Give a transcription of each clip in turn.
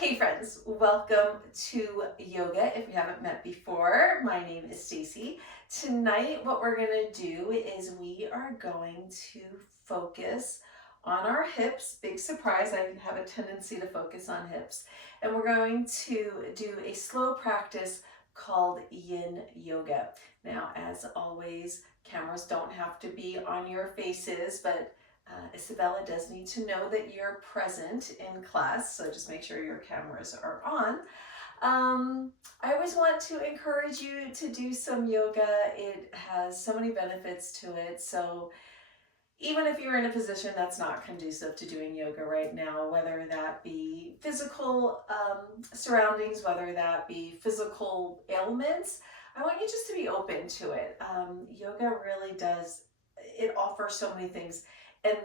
Hey friends, welcome to yoga. If we haven't met before, my name is Stacy. Tonight what we're going to do is we are going to focus on our hips. Big surprise, I have a tendency to focus on hips. And we're going to do a slow practice called yin yoga. Now, as always, cameras don't have to be on your faces, but Isabella does need to know that you're present in class, so just make sure your cameras are on. I always want to encourage you to do some yoga. It has so many benefits to it. So even if you're in a position that's not conducive to doing yoga right now, whether that be physical surroundings, whether that be physical ailments, I want you just to be open to it. Yoga really does, it offers so many things. And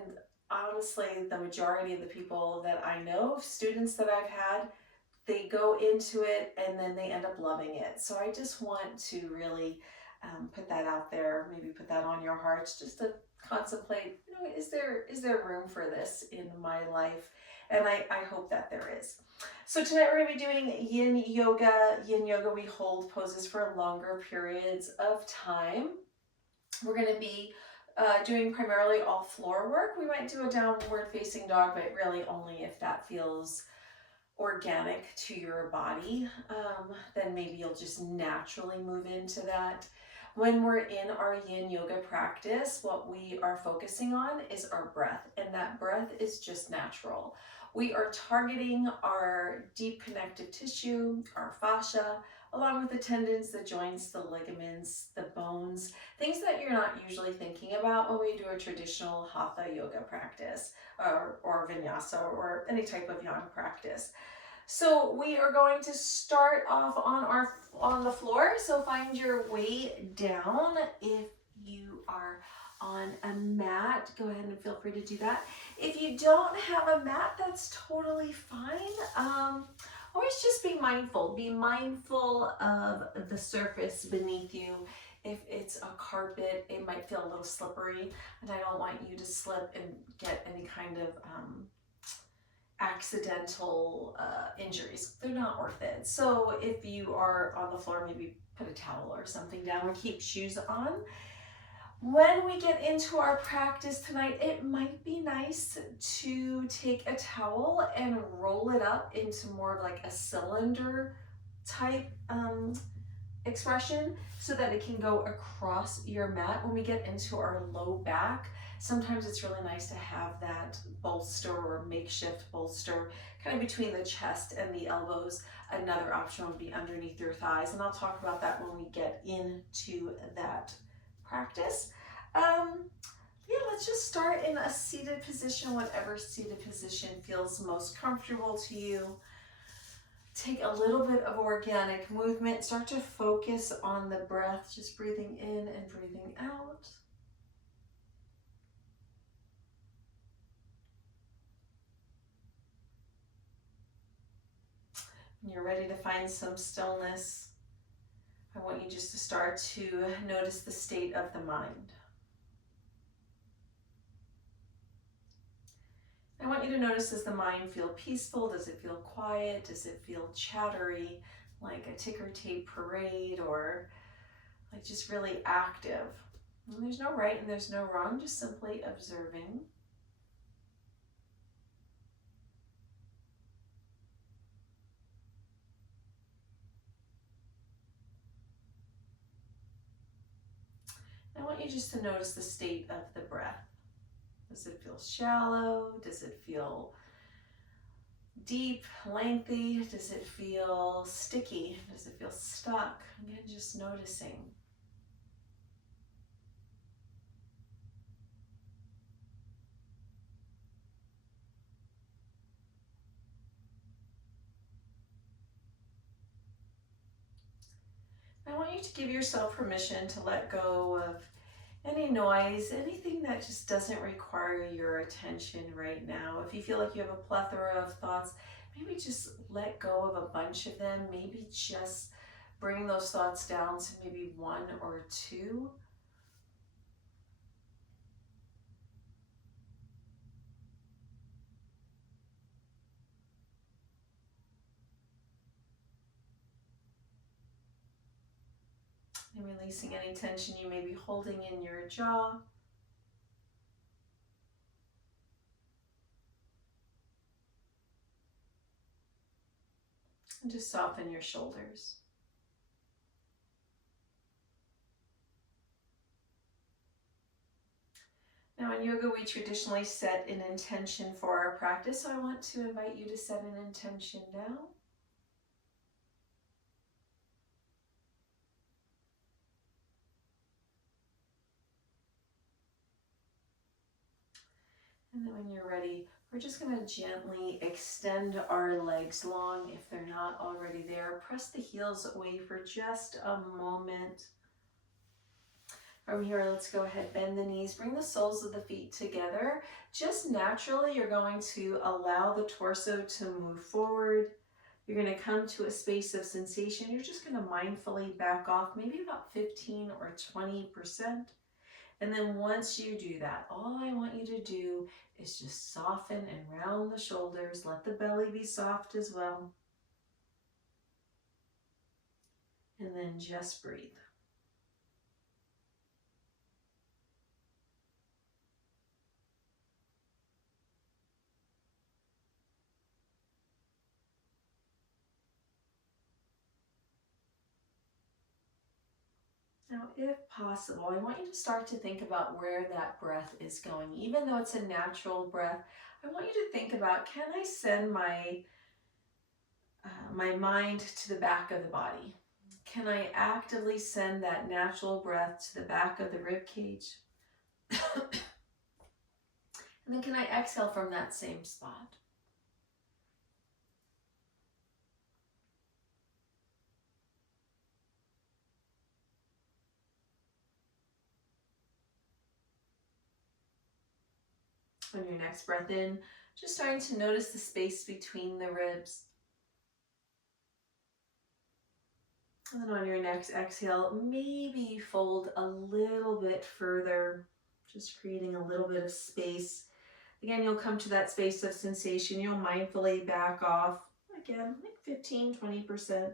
honestly, the majority of the people that I know, students that I've had, they go into it and then they end up loving it. So I just want to really put that out there, maybe put that on your hearts, just to contemplate, is there room for this in my life? And I hope that there is. So tonight we're going to be doing yin yoga. Yin yoga, we hold poses for longer periods of time. We're going to be doing primarily all floor work. We might do a downward facing dog, but really only if that feels organic to your body. Then maybe you'll just naturally move into that. When we're in our yin yoga practice, what we are focusing on is our breath, and that breath is just natural. We are targeting our deep connective tissue, our fascia, along with the tendons, the joints, the ligaments, the bones, things that you're not usually thinking about when we do a traditional hatha yoga practice or vinyasa or any type of yang practice. So we are going to start off on the floor. So find your way down. If you are on a mat, go ahead and feel free to do that. If you don't have a mat, that's totally fine. Always just be mindful. Be mindful of the surface beneath you. If it's a carpet, it might feel a little slippery, and I don't want you to slip and get any kind of accidental injuries. They're not worth it. So if you are on the floor, maybe put a towel or something down and keep shoes on. When we get into our practice tonight, it might be nice to take a towel and roll it up into more of like a cylinder type expression so that it can go across your mat. When we get into our low back, sometimes it's really nice to have that bolster or makeshift bolster kind of between the chest and the elbows. Another option would be underneath your thighs, and I'll talk about that when we get into that practice. Yeah, let's just start in a seated position, whatever seated position feels most comfortable to you. Take a little bit of organic movement. Start to focus on the breath, just breathing in and breathing out. When you're ready to find some stillness, I want you just to start to notice the state of the mind. I want you to notice, does the mind feel peaceful? Does it feel quiet? Does it feel chattery, like a ticker tape parade, or like just really active? And there's no right and there's no wrong, just simply observing. I want you just to notice the state of the breath. Does it feel shallow? Does it feel deep, lengthy? Does it feel sticky? Does it feel stuck? Again, just noticing. I want you to give yourself permission to let go of any noise, anything that just doesn't require your attention right now. If you feel like you have a plethora of thoughts, maybe just let go of a bunch of them. Maybe just bring those thoughts down to maybe one or two. And releasing any tension you may be holding in your jaw. And just soften your shoulders. Now in yoga, we traditionally set an intention for our practice, so I want to invite you to set an intention now. And then when you're ready, we're just going to gently extend our legs long if they're not already there. Press the heels away for just a moment. From here, let's go ahead, bend the knees, bring the soles of the feet together. Just naturally, you're going to allow the torso to move forward. You're going to come to a space of sensation. You're just going to mindfully back off, maybe about 15 or 20%. And then once you do that, all I want you to do is just soften and round the shoulders. Let the belly be soft as well. And then just breathe. Now, if possible, I want you to start to think about where that breath is going. Even though it's a natural breath, I want you to think about, can I send my mind to the back of the body? Can I actively send that natural breath to the back of the rib cage? And then can I exhale from that same spot? On your next breath in, just starting to notice the space between the ribs. And then on your next exhale, maybe fold a little bit further, just creating a little bit of space. Again, you'll come to that space of sensation. You'll mindfully back off, again, like 15, 20%.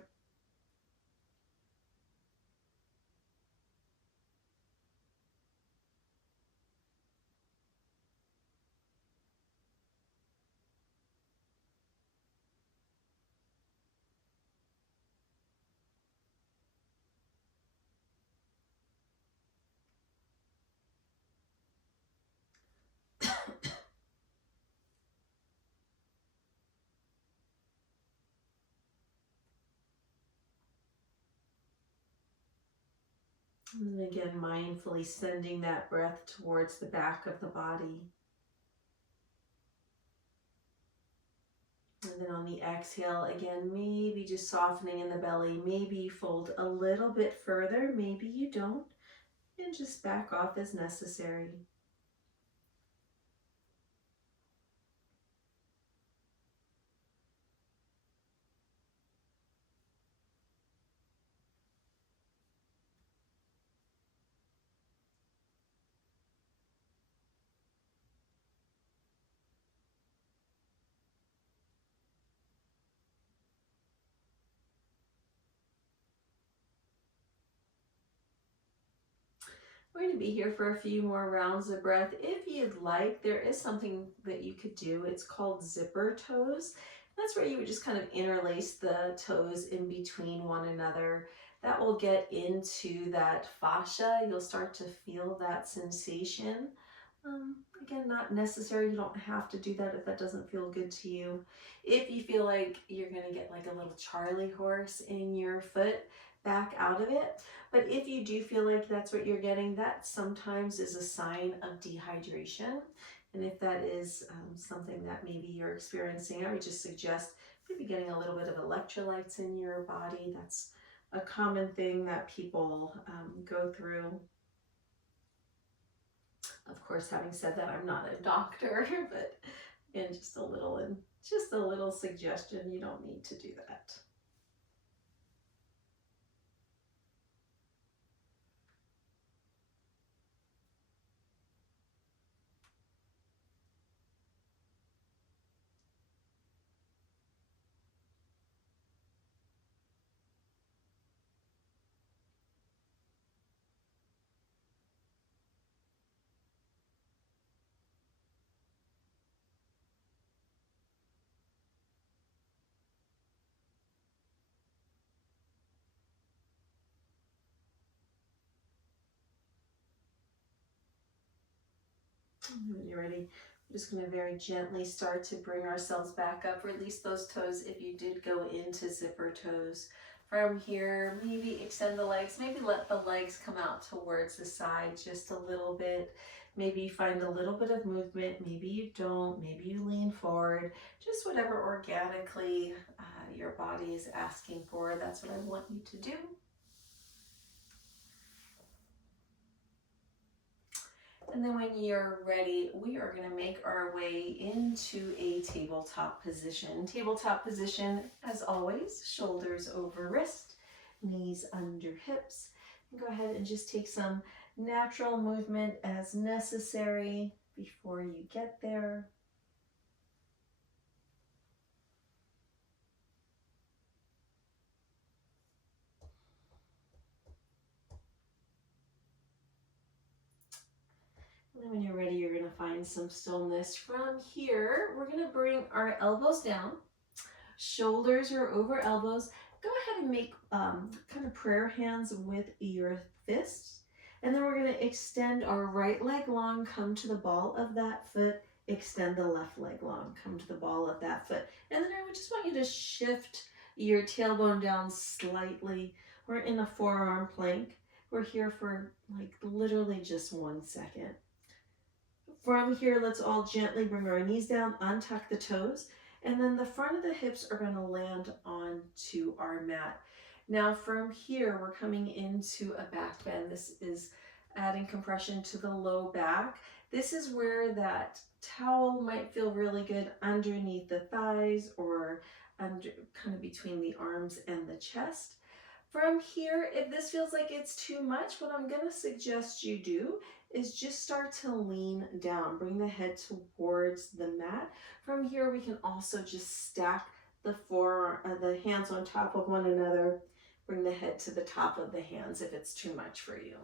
And then again, mindfully sending that breath towards the back of the body. And then on the exhale, again, maybe just softening in the belly. Maybe you fold a little bit further, maybe you don't, and just back off as necessary. We're going to be here for a few more rounds of breath. If you'd like, there is something that you could do. It's called zipper toes. That's where you would just kind of interlace the toes in between one another. That will get into that fascia. You'll start to feel that sensation. Again, not necessary. You don't have to do that if that doesn't feel good to you. If you feel like you're going to get like a little Charlie horse in your foot, back out of it. But if you do feel like that's what you're getting, that sometimes is a sign of dehydration. And if that is something that maybe you're experiencing, I would just suggest maybe getting a little bit of electrolytes in your body. That's a common thing that people go through. Of course, having said that, I'm not a doctor, but and just a little suggestion, you don't need to do that. When you're ready, we're just going to very gently start to bring ourselves back up. Release those toes if you did go into zipper toes. From here, maybe extend the legs. Maybe let the legs come out towards the side just a little bit. Maybe you find a little bit of movement. Maybe you don't. Maybe you lean forward. Just whatever organically your body is asking for. That's what I want you to do. And then when you're ready, we are going to make our way into a tabletop position. Tabletop position, as always, shoulders over wrist, knees under hips. And go ahead and just take some natural movement as necessary before you get there. And then when you're ready, you're going to find some stillness. From here, we're going to bring our elbows down. Shoulders are over elbows. Go ahead and make kind of prayer hands with your fists. And then we're going to extend our right leg long, come to the ball of that foot, extend the left leg long, come to the ball of that foot. And then I would just want you to shift your tailbone down slightly. We're in a forearm plank. We're here for like literally just 1 second. From here, let's all gently bring our knees down, untuck the toes, and then the front of the hips are going to land onto our mat. Now from here, we're coming into a back bend. This is adding compression to the low back. This is where that towel might feel really good underneath the thighs or under, kind of between the arms and the chest. From here, if this feels like it's too much, what I'm going to suggest you do is just start to lean down. Bring the head towards the mat. From here, we can also just stack the hands on top of one another. Bring the head to the top of the hands if it's too much for you.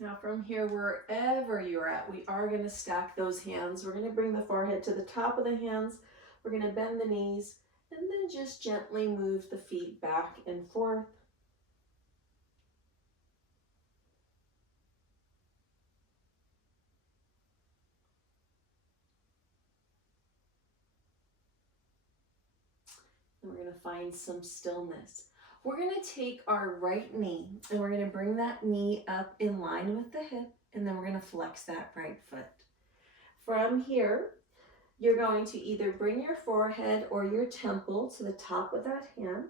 Now from here, wherever you're at, we are going to stack those hands. We're going to bring the forehead to the top of the hands. We're going to bend the knees and then just gently move the feet back and forth. And we're going to find some stillness. We're going to take our right knee and we're going to bring that knee up in line with the hip, and then we're going to flex that right foot. From here, you're going to either bring your forehead or your temple to the top of that hand,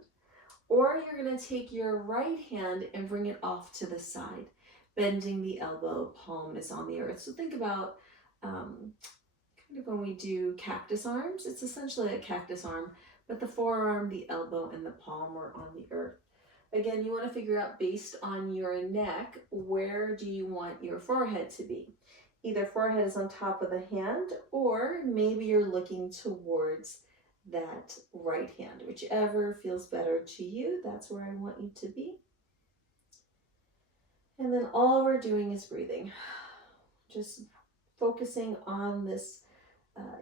or you're going to take your right hand and bring it off to the side, bending the elbow, palm is on the earth. So think about kind of when we do cactus arms, it's essentially a cactus arm, but the forearm, the elbow, and the palm are on the earth. Again, you want to figure out based on your neck, where do you want your forehead to be? Either forehead is on top of the hand, or maybe you're looking towards that right hand. Whichever feels better to you, that's where I want you to be. And then all we're doing is breathing. Just focusing on this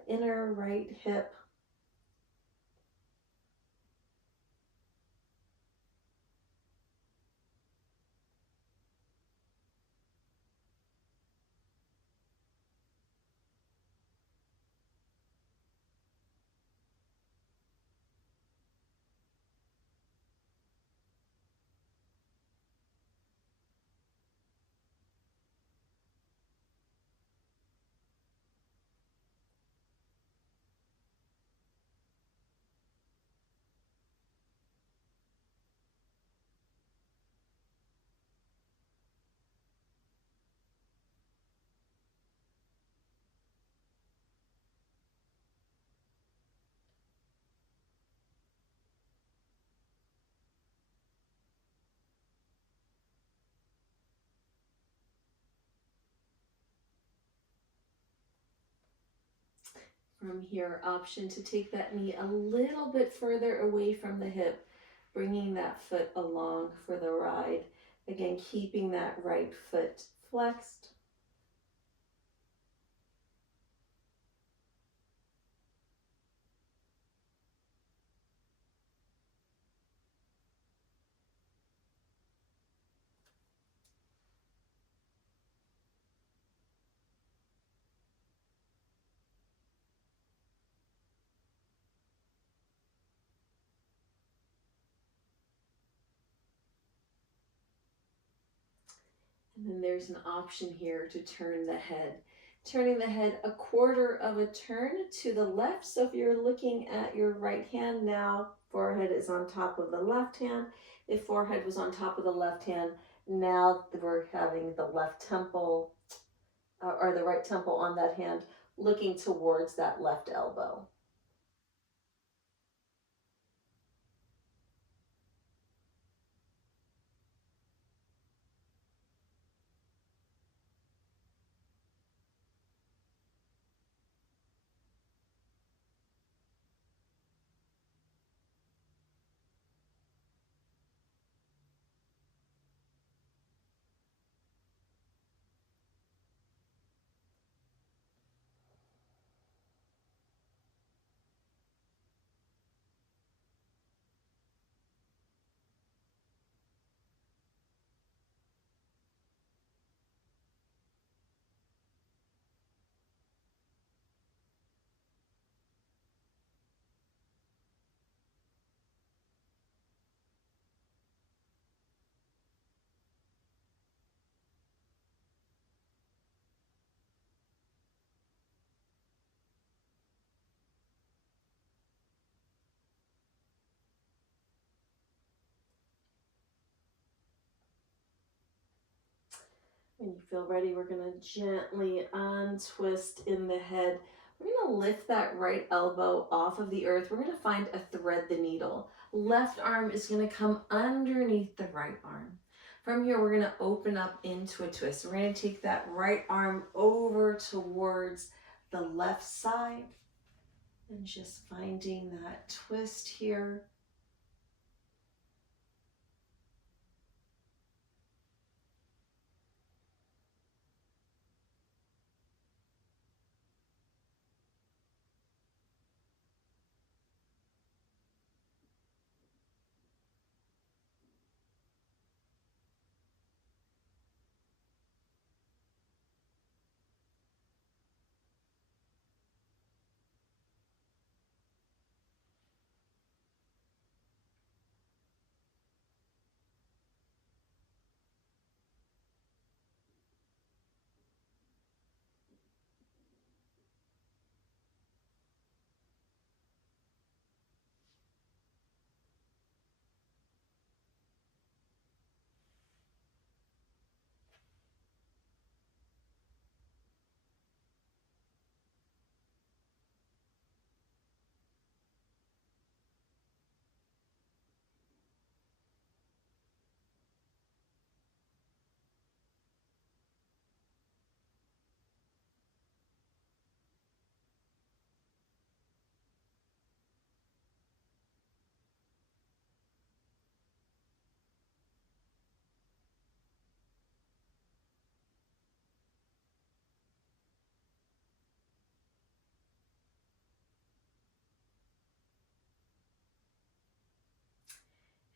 inner right hip. From here, option to take that knee a little bit further away from the hip, bringing that foot along for the ride. Again, keeping that right foot flexed. And then there's an option here to turn the head. Turning the head a quarter of a turn to the left. So if you're looking at your right hand now, forehead is on top of the left hand. If forehead was on top of the left hand, now we're having the left temple or the right temple on that hand looking towards that left elbow. When you feel ready, we're going to gently untwist in the head. We're going to lift that right elbow off of the earth. We're going to find a thread the needle. Left arm is going to come underneath the right arm. From here, we're going to open up into a twist. We're going to take that right arm over towards the left side and just finding that twist here.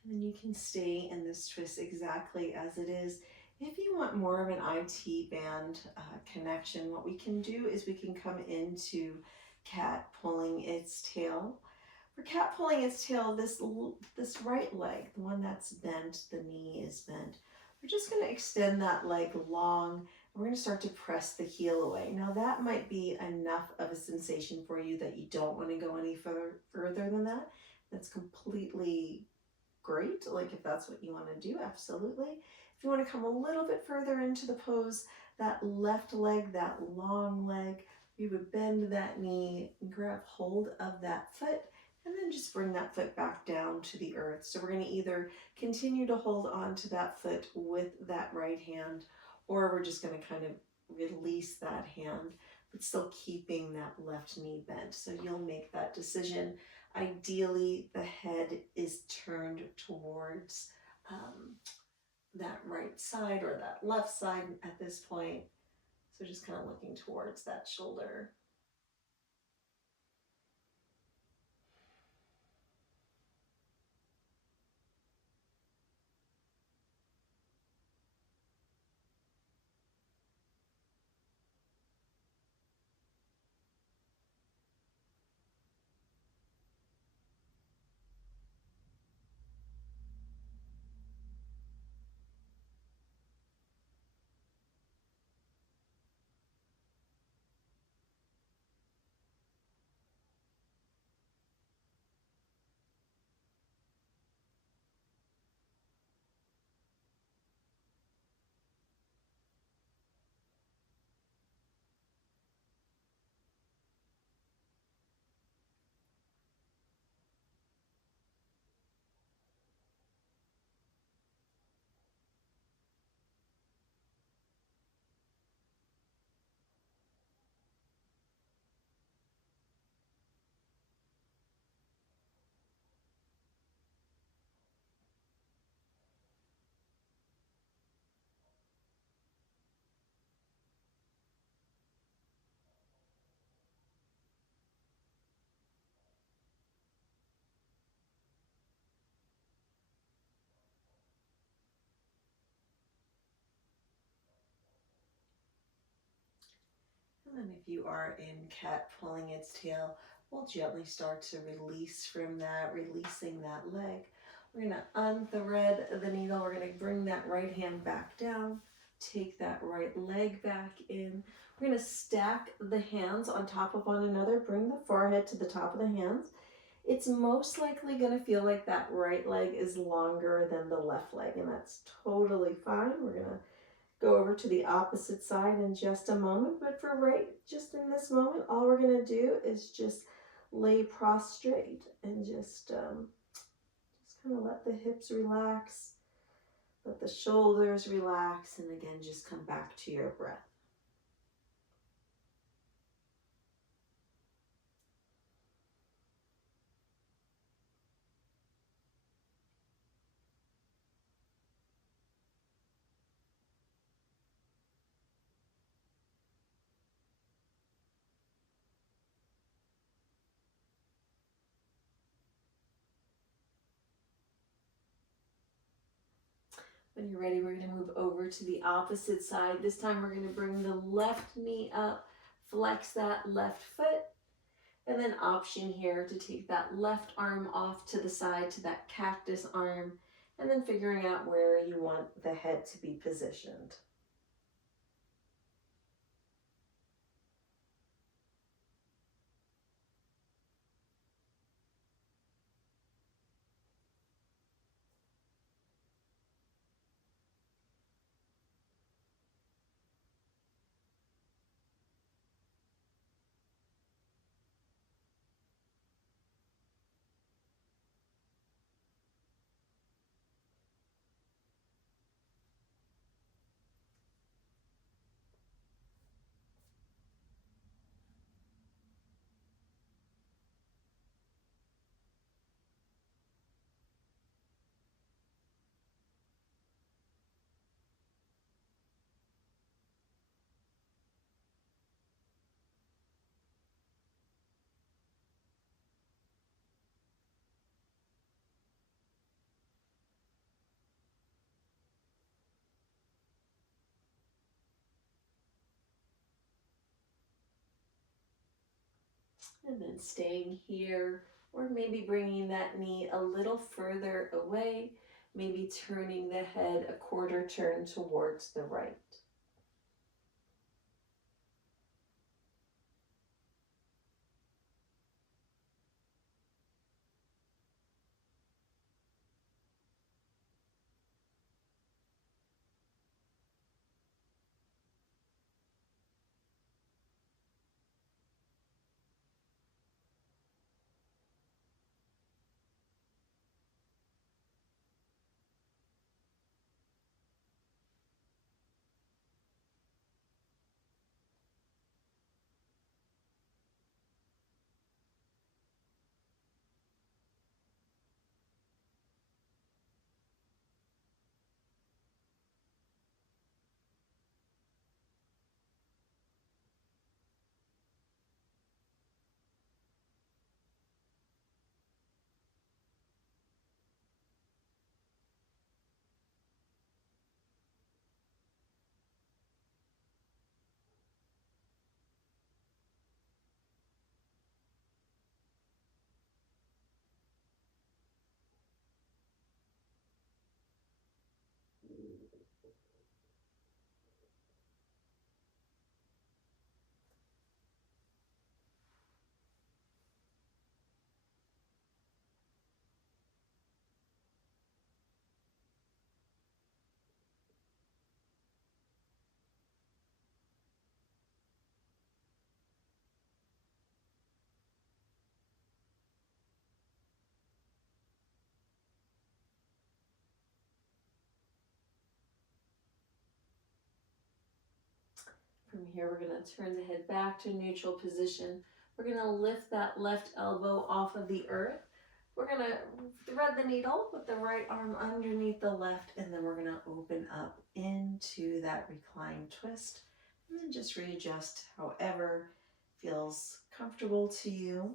And then you can stay in this twist exactly as it is. If you want more of an IT band connection, what we can do is we can come into cat pulling its tail. For cat pulling its tail, this right leg, the one that's bent, the knee is bent, we're just going to extend that leg long, and we're going to start to press the heel away. Now that might be enough of a sensation for you that you don't want to go any further than that. That's completely great. Like if that's what you want to do, absolutely. If you want to come a little bit further into the pose, that left leg, that long leg, we would bend that knee and grab hold of that foot and then just bring that foot back down to the earth. So we're going to either continue to hold on to that foot with that right hand, or we're just going to kind of release that hand, but still keeping that left knee bent. So you'll make that decision. Ideally, the head is turned towards that right side or that left side at this point. So just kind of looking towards that shoulder. And if you are in cat pulling its tail, we'll gently start to release from that, releasing that leg. We're going to unthread the needle. We're going to bring that right hand back down, take that right leg back in. We're going to stack the hands on top of one another, bring the forehead to the top of the hands. It's most likely going to feel like that right leg is longer than the left leg, and that's totally fine. We're going to go over to the opposite side in just a moment, but for just in this moment, all we're going to do is just lay prostrate and just kind of let the hips relax, let the shoulders relax, and again, just come back to your breath. When you're ready, we're going to move over to the opposite side. This time we're going to bring the left knee up, flex that left foot, and then option here to take that left arm off to the side to that cactus arm, and then figuring out where you want the head to be positioned. And then staying here, or maybe bringing that knee a little further away, maybe turning the head a quarter turn towards the right. From here, we're going to turn the head back to neutral position. We're going to lift that left elbow off of the earth. We're going to thread the needle with the right arm underneath the left, and then we're going to open up into that reclined twist, and then just readjust however feels comfortable to you.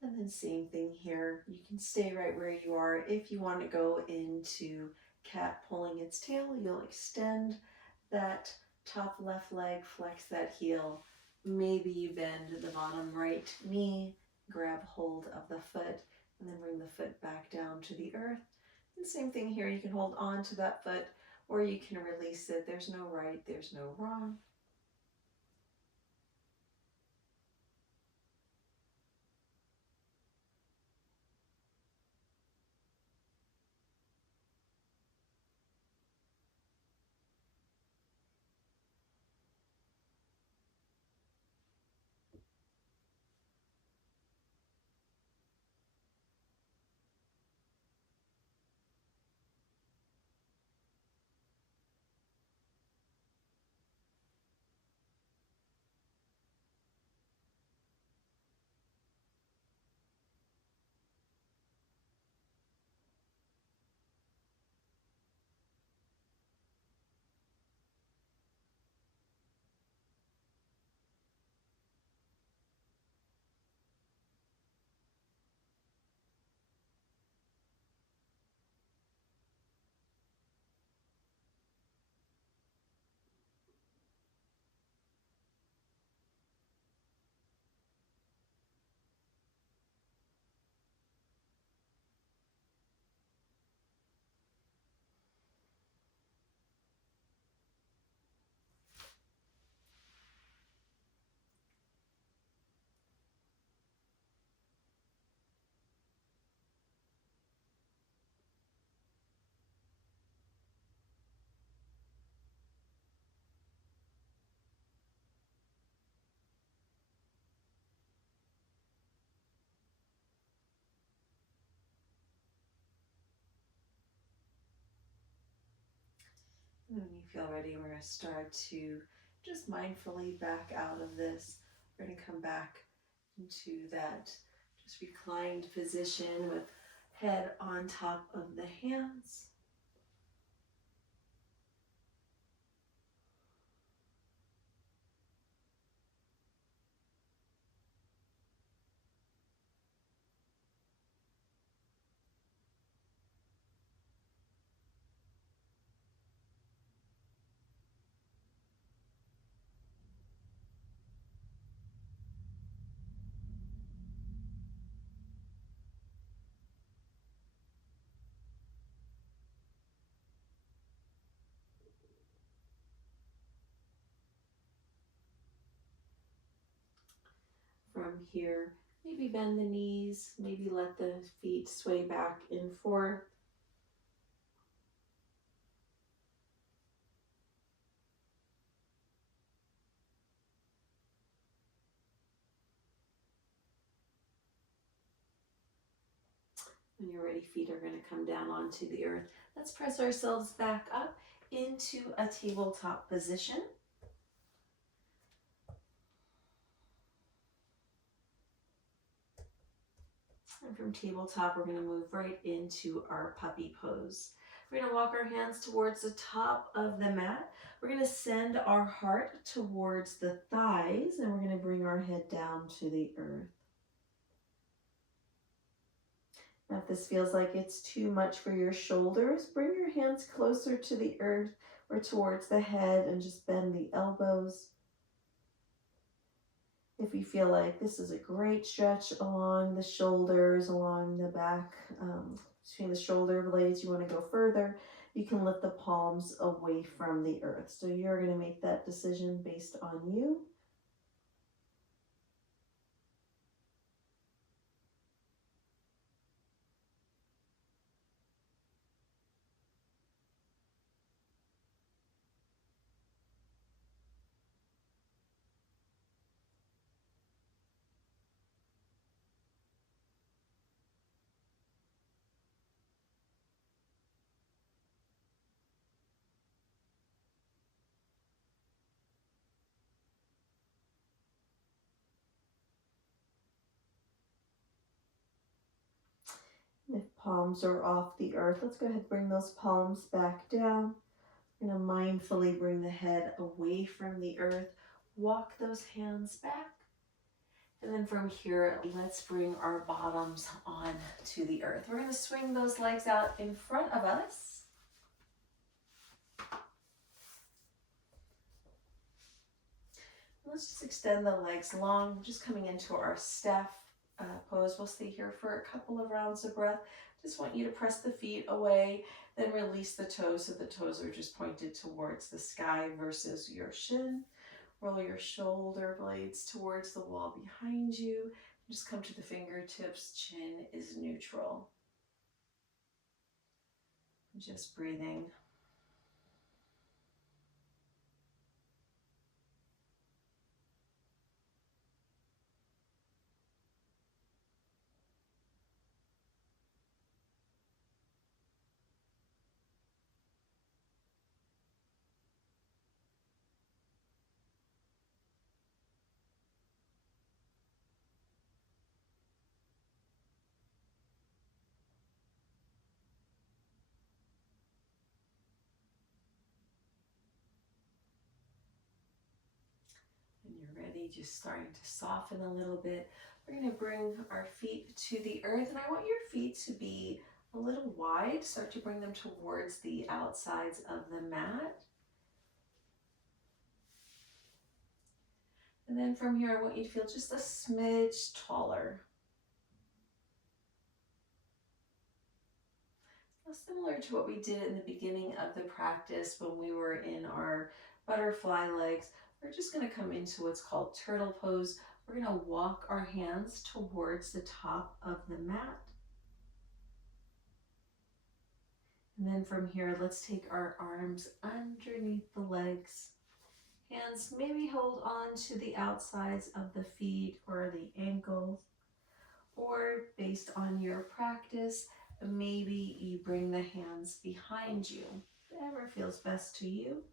And then same thing here. You can stay right where you are. If you want to go into cat pulling its tail, you'll extend that top left leg, flex that heel. Maybe you bend the bottom right knee, grab hold of the foot, and then bring the foot back down to the earth. And same thing here. You can hold on to that foot or you can release it. There's no right, there's no wrong. And when you feel ready, we're going to start to just mindfully back out of this. We're going to come back into that just reclined position with head on top of the hands. From here, maybe bend the knees, maybe let the feet sway back and forth. When you're ready, feet are going to come down onto the earth. Let's press ourselves back up into a tabletop position. And from tabletop, we're going to move right into our puppy pose. We're going to walk our hands towards the top of the mat. We're going to send our heart towards the thighs, and we're going to bring our head down to the earth. Now, if this feels like it's too much for your shoulders, bring your hands closer to the earth or towards the head and just bend the elbows. If you feel like this is a great stretch along the shoulders, along the back, between the shoulder blades, you want to go further, you can lift the palms away from the earth. So you're going to make that decision based on you. If palms are off the earth, let's go ahead and bring those palms back down. We're going to mindfully bring the head away from the earth. Walk those hands back. And then from here, let's bring our bottoms on to the earth. We're going to swing those legs out in front of us. Let's just extend the legs long, just coming into our staff pose. We'll stay here for a couple of rounds of breath. Just want you to press the feet away, then release the toes so the toes are just pointed towards the sky versus your shin. Roll your shoulder blades towards the wall behind you. Just come to the fingertips, chin is neutral. Just breathing. When you're ready, just starting to soften a little bit. We're going to bring our feet to the earth, and I want your feet to be a little wide. Start to bring them towards the outsides of the mat. And then from here, I want you to feel just a smidge taller. Now, similar to what we did in the beginning of the practice when we were in our butterfly legs, we're just going to come into what's called turtle pose. We're going to walk our hands towards the top of the mat. And then from here, let's take our arms underneath the legs. Hands maybe hold on to the outsides of the feet or the ankles. Or based on your practice, maybe you bring the hands behind you. Whatever feels best to you.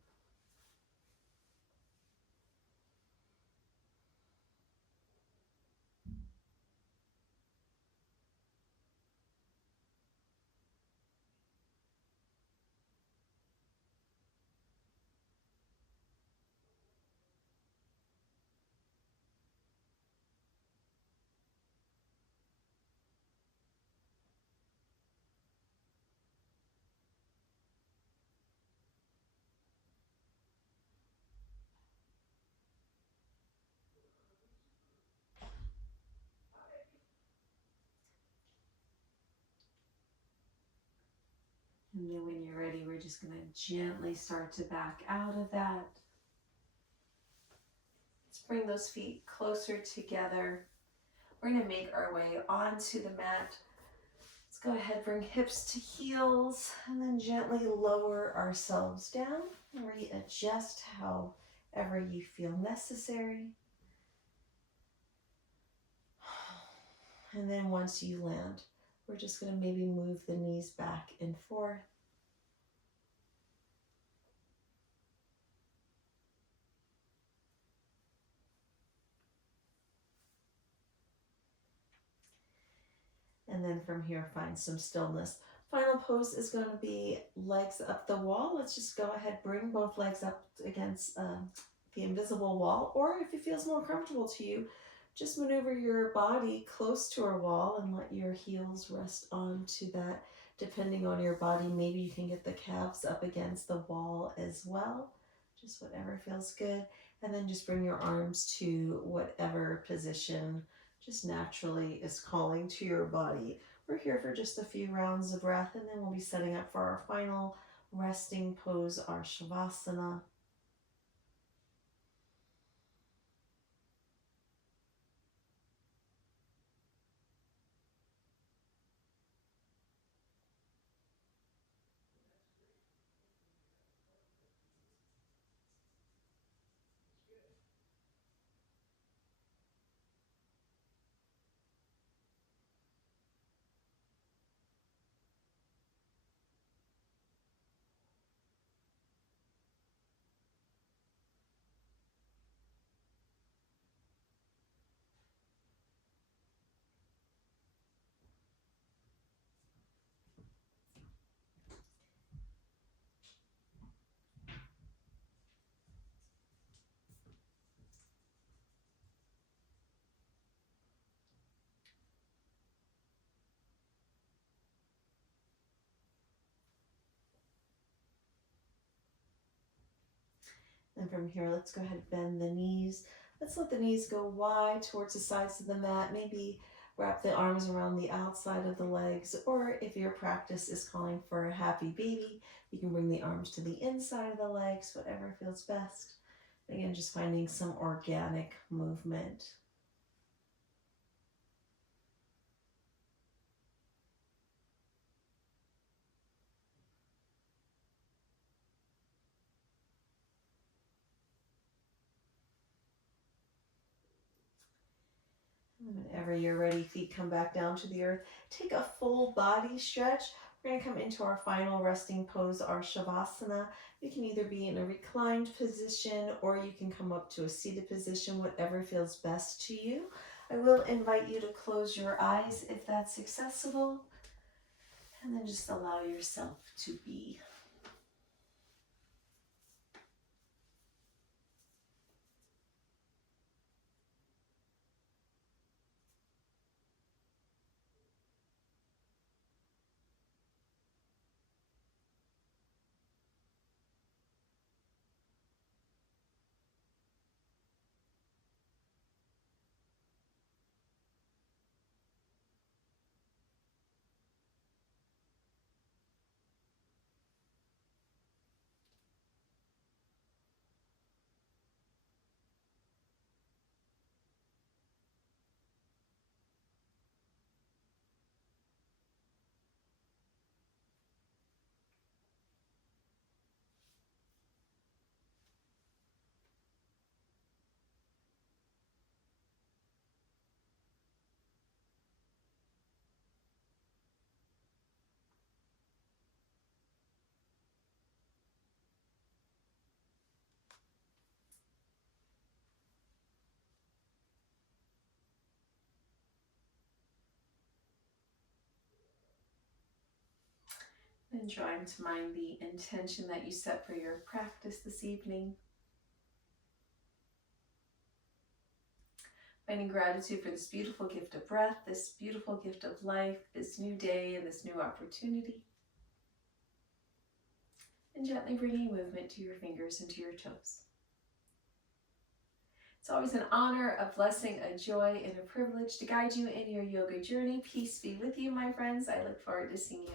And then when you're ready, we're just going to gently start to back out of that. Let's bring those feet closer together. We're going to make our way onto the mat. Let's go ahead, bring hips to heels, and then gently lower ourselves down and readjust however you feel necessary. And then once you land, we're just going to maybe move the knees back and forth. And then from here, find some stillness. Final pose is going to be legs up the wall. Let's just go ahead, bring both legs up against the invisible wall. Or if it feels more comfortable to you, just maneuver your body close to a wall and let your heels rest onto that. Depending on your body, maybe you can get the calves up against the wall as well. Just whatever feels good. And then just bring your arms to whatever position just naturally is calling to your body. We're here for just a few rounds of breath, and then we'll be setting up for our final resting pose, our Shavasana. And from here, let's go ahead and bend the knees. Let's let the knees go wide towards the sides of the mat. Maybe wrap the arms around the outside of the legs, or if your practice is calling for a happy baby, you can bring the arms to the inside of the legs, whatever feels best. Again, just finding some organic movement. Whenever you're ready, feet come back down to the earth. Take a full body stretch. We're going to come into our final resting pose, our Shavasana. You can either be in a reclined position or you can come up to a seated position, whatever feels best to you. I will invite you to close your eyes if that's accessible, and then just allow yourself to be. And drawing to mind the intention that you set for your practice this evening. Finding gratitude for this beautiful gift of breath, this beautiful gift of life, this new day and this new opportunity. And gently bringing movement to your fingers and to your toes. It's always an honor, a blessing, a joy, and a privilege to guide you in your yoga journey. Peace be with you, my friends. I look forward to seeing you